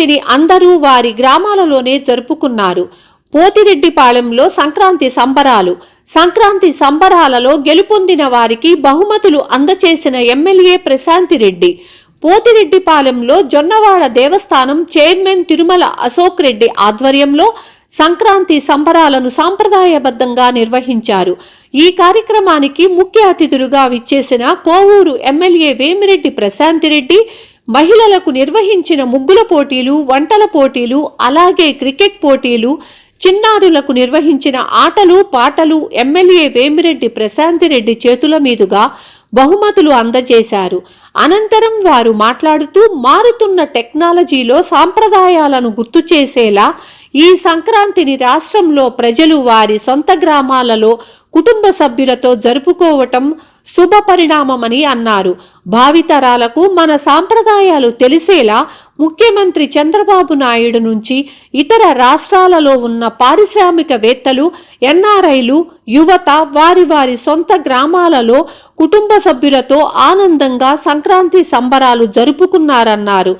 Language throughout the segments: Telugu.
సంక్రాంతిని అందరూ వారి గ్రామాలలోనే జరుపుకున్నారు. పోతిరెడ్డిపాళెంలో సంక్రాంతి సంబరాలు. సంక్రాంతి సంబరాలలో గెలుపొందిన వారికి బహుమతులు అందచేసిన ఎమ్మెల్యే ప్రశాంతిరెడ్డి. పోతిరెడ్డిపాళెంలో జొన్నవాడ దేవస్థానం చైర్మన్ తిరుమల అశోక్ రెడ్డి ఆధ్వర్యంలో సంక్రాంతి సంబరాలను సాంప్రదాయబద్ధంగా నిర్వహించారు. ఈ కార్యక్రమానికి ముఖ్య అతిథులుగా విచ్చేసిన కోవూరు ఎమ్మెల్యే వేమిరెడ్డి ప్రశాంతిరెడ్డి మహిళలకు నిర్వహించిన ముగ్గుల పోటీలు, వంటల పోటీలు, అలాగే క్రికెట్ పోటీలు, చిన్నారులకు నిర్వహించిన ఆటలు పాటలు ఎమ్మెల్యే వేమిరెడ్డి ప్రశాంతిరెడ్డి చేతుల మీదుగా బహుమతులు అందజేశారు. అనంతరం వారు మాట్లాడుతూ మారుతున్న టెక్నాలజీలో సాంప్రదాయాలను గుర్తు చేసేలా ఈ సంక్రాంతిని రాష్ట్రంలో ప్రజలు వారి సొంత గ్రామాలలో కుటుంబ సభ్యులతో జరుపుకోవటం శుభ పరిణామమని అన్నారు. భావితరాలకు మన సాంప్రదాయాలు తెలిసేలా ముఖ్యమంత్రి చంద్రబాబు నాయుడు నుంచి ఇతర రాష్ట్రాలలో ఉన్న పారిశ్రామికవేత్తలు, ఎన్ఆర్ఐలు, యువత వారి వారి సొంత గ్రామాలలో కుటుంబ సభ్యులతో ఆనందంగా సంక్రాంతి సంబరాలు జరుపుకున్నారన్నారు.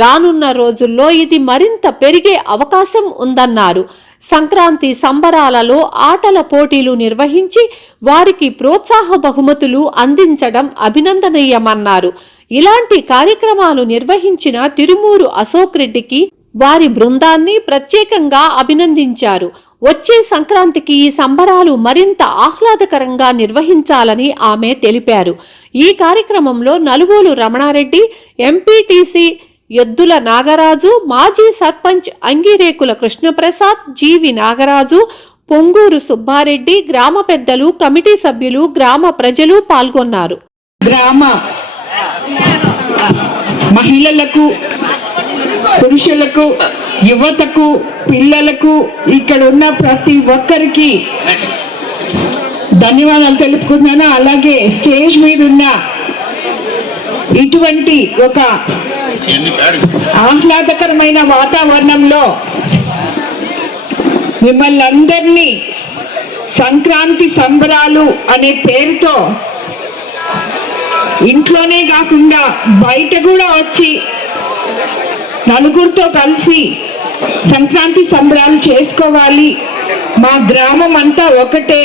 రానున్న రోజుల్లో ఇది మరింత పెరిగే అవకాశం ఉందన్నారు. సంక్రాంతి సంబరాలలో ఆటల పోటీలు నిర్వహించి వారికి ప్రోత్సాహ బహుమతులు అందించడం అభినందనీయమన్నారు. ఇలాంటి కార్యక్రమాలు నిర్వహించిన తిరుమూరు అశోక్ రెడ్డికి వారి బృందాన్ని ప్రత్యేకంగా అభినందించారు. వచ్చే సంక్రాంతికి ఈ సంబరాలు మరింత ఆహ్లాదకరంగా నిర్వహించాలని ఆమె తెలిపారు. ఈ కార్యక్రమంలో నలుగోలు రమణారెడ్డి, ఎంపీటీసీ ఎద్దుల నాగరాజు, మాజీ సర్పంచ్ అంగిరేకుల కృష్ణప్రసాద్, జీవి నాగరాజు, పొంగూరు సుబ్బారెడ్డి, గ్రామ పెద్దలు, కమిటీ సభ్యులు, గ్రామ ప్రజలు పాల్గొన్నారు. గ్రామ మహిళలకు, పురుషులకు, యువతకు, పిల్లలకు, ఇక్కడ ఉన్న ప్రతి ఒక్కరికి ధన్యవాదాలు తెలుపుకున్నాను. అలాగే స్టేజ్ మీద ఉన్న ఇటువంటి ఒక ఆహ్లాదకరమైన వాతావరణంలో మిమ్మల్ని అందరినీ సంక్రాంతి సంబరాలు అనే పేరుతో ఇంట్లోనే కాకుండా బయట కూడా వచ్చి నలుగురితో కలిసి సంక్రాంతి సంబరాలు చేసుకోవాలి, మా గ్రామం అంతా ఒకటే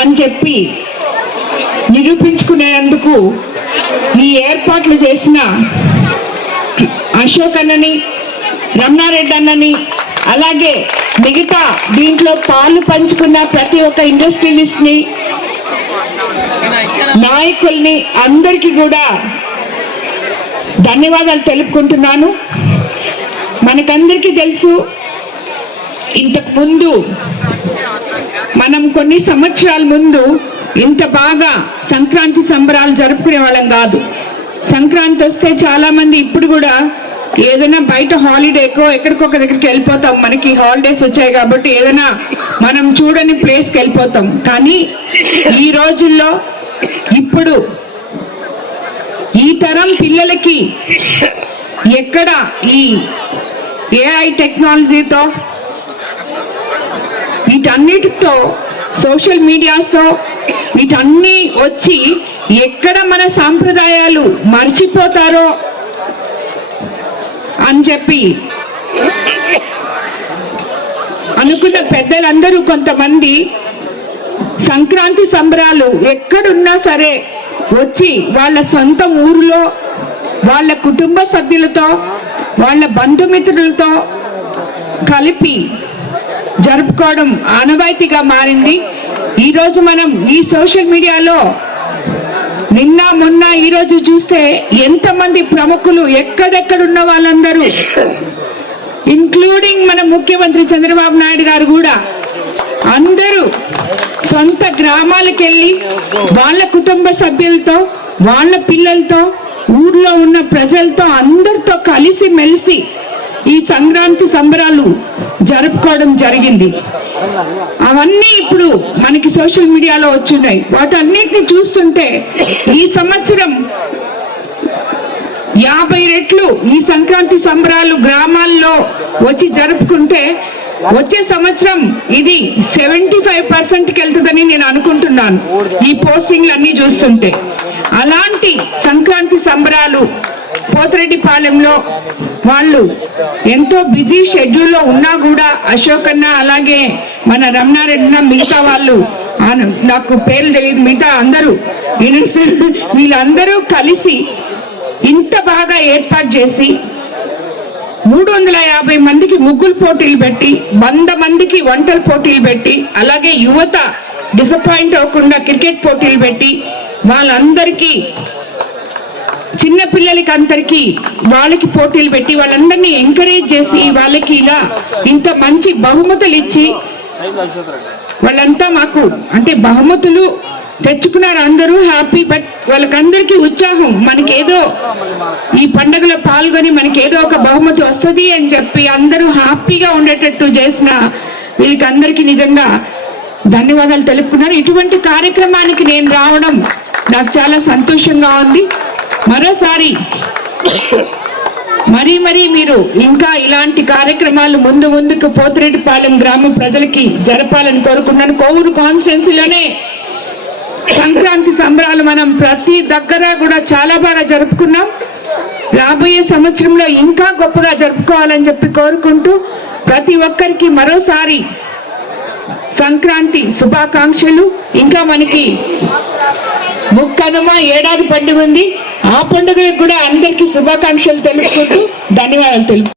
అని చెప్పి నిరూపించుకునేందుకు ఈ ఏర్పాట్లు చేసిన అశోక్ అన్నని, రమణారెడ్డి అన్నని, అలాగే మిగతా దీంట్లో పాలు పంచుకున్న ప్రతి ఒక్క ఇండస్ట్రియలిస్ట్ ని, నాయకుల్ని అందరికీ కూడా ధన్యవాదాలు తెలుపుకుంటున్నాను. మనకందరికీ తెలుసు, ఇంతకు ముందు మనం కొన్ని సంవత్సరాల ముందు ఇంత బాగా సంక్రాంతి సంబరాలు జరుపుకునే వాళ్ళం కాదు. సంక్రాంతి వస్తే చాలా మంది ఇప్పుడు కూడా ఏదైనా బయట హాలిడేకో ఎక్కడికొక దగ్గరికి వెళ్ళిపోతాం. మనకి హాలిడేస్ వచ్చాయి కాబట్టి ఏదైనా మనం చూడని ప్లేస్కి వెళ్ళిపోతాం. కానీ ఈ రోజుల్లో ఇప్పుడు ఈ తరం పిల్లలకి ఎక్కడ ఈ ఏఐ టెక్నాలజీతో, వీటన్నిటితో, సోషల్ మీడియాస్తో వీటన్నీ వచ్చి ఎక్కడ మన సాంప్రదాయాలు మర్చిపోతారో అని చెప్పి అనుకున్న పెద్దలందరూ కొంతమంది సంక్రాంతి సంబరాలు ఎక్కడున్నా సరే వచ్చి వాళ్ళ సొంత ఊరిలో వాళ్ళ కుటుంబ సభ్యులతో, వాళ్ళ బంధుమిత్రులతో కలిపి జరుపుకోవడం ఆనవాయితీగా మారింది. ఈరోజు మనం ఈ సోషల్ మీడియాలో నిన్న మొన్న ఈరోజు చూస్తే ఎంతమంది ప్రముఖులు, ఎక్కడెక్కడున్న వాళ్ళందరూ, ఇంక్లూడింగ్ మన ముఖ్యమంత్రి చంద్రబాబు నాయుడు గారు కూడా అందరూ సొంత గ్రామాలకు వెళ్ళి వాళ్ళ కుటుంబ సభ్యులతో, వాళ్ళ పిల్లలతో, ఊర్లో ఉన్న ప్రజలతో అందరితో కలిసి మెలిసి ఈ సంక్రాంతి సంబరాలు జరుపుకోవడం జరిగింది. అవన్నీ ఇప్పుడు మనకి సోషల్ మీడియాలో వచ్చున్నాయి. వాటన్నిటిని చూస్తుంటే ఈ సంవత్సరం 50 రెట్లు ఈ సంక్రాంతి సంబరాలు గ్రామాల్లో వచ్చి జరుపుకుంటే వచ్చే సంవత్సరం ఇది 75%కి వెళ్తుందని నేను అనుకుంటున్నాను ఈ పోస్టింగ్లు అన్ని చూస్తుంటే. అలాంటి సంక్రాంతి సంబరాలు పోతిరెడ్డిపాలెంలో వాళ్ళు ఎంతో బిజీ షెడ్యూల్లో ఉన్నా కూడా అశోక్ అన్న అలాగే మన రమణారెడ్డి మిగతా వాళ్ళు నాకు పేర్లు తెలియదు, మిగతా అందరూ వీళ్ళందరూ కలిసి ఇంత బాగా ఏర్పాటు చేసి 350 మందికి ముగ్గులు పోటీలు పెట్టి 100 మందికి వంటల పోటీలు పెట్టి అలాగే యువత డిసప్పాయింట్ అవ్వకుండా క్రికెట్ పోటీలు పెట్టి వాళ్ళందరికీ చిన్న పిల్లలకి అందరికీ వాళ్ళకి పోటీలు పెట్టి వాళ్ళందరినీ ఎంకరేజ్ చేసి వాళ్ళకి ఇలా ఇంత మంచి బహుమతులు ఇచ్చి వాళ్ళంతా మాకు అంటే బహుమతులు తెచ్చుకున్నారు, అందరూ హ్యాపీ. బట్ వాళ్ళకందరికీ ఉత్సాహం, మనకేదో ఈ పండుగలో పాల్గొని మనకేదో ఒక బహుమతి వస్తుంది అని చెప్పి అందరూ హ్యాపీగా ఉండేటట్టు చేసిన వీళ్ళకి అందరికీ నిజంగా ధన్యవాదాలు తెలుపుకున్నాను. ఇటువంటి కార్యక్రమానికి నేను రావడం నాకు చాలా సంతోషంగా ఉంది. మరోసారి మరీ మీరు ఇంకా ఇలాంటి కార్యక్రమాలు ముందుకు పోతిరెడ్డిపాలెం గ్రామ ప్రజలకి జరపాలని కోరుకున్నాను. కోవూరు కాన్స్టిట్యున్సీలోనే సంక్రాంతి సంబరాలు మనం ప్రతి దగ్గర కూడా చాలా బాగా జరుపుకున్నాం. రాబోయే సంవత్సరంలో ఇంకా గొప్పగా జరుపుకోవాలని చెప్పి కోరుకుంటూ ప్రతి ఒక్కరికి మరోసారి సంక్రాంతి శుభాకాంక్షలు. ఇంకా మనకి ముక్కనుమ ఏడాది పండుగ ఉంది, ఆ పండుగకు కూడా అందరికీ శుభాకాంక్షలు తెలుపుకుంటూ ధన్యవాదాలు తెలుపు.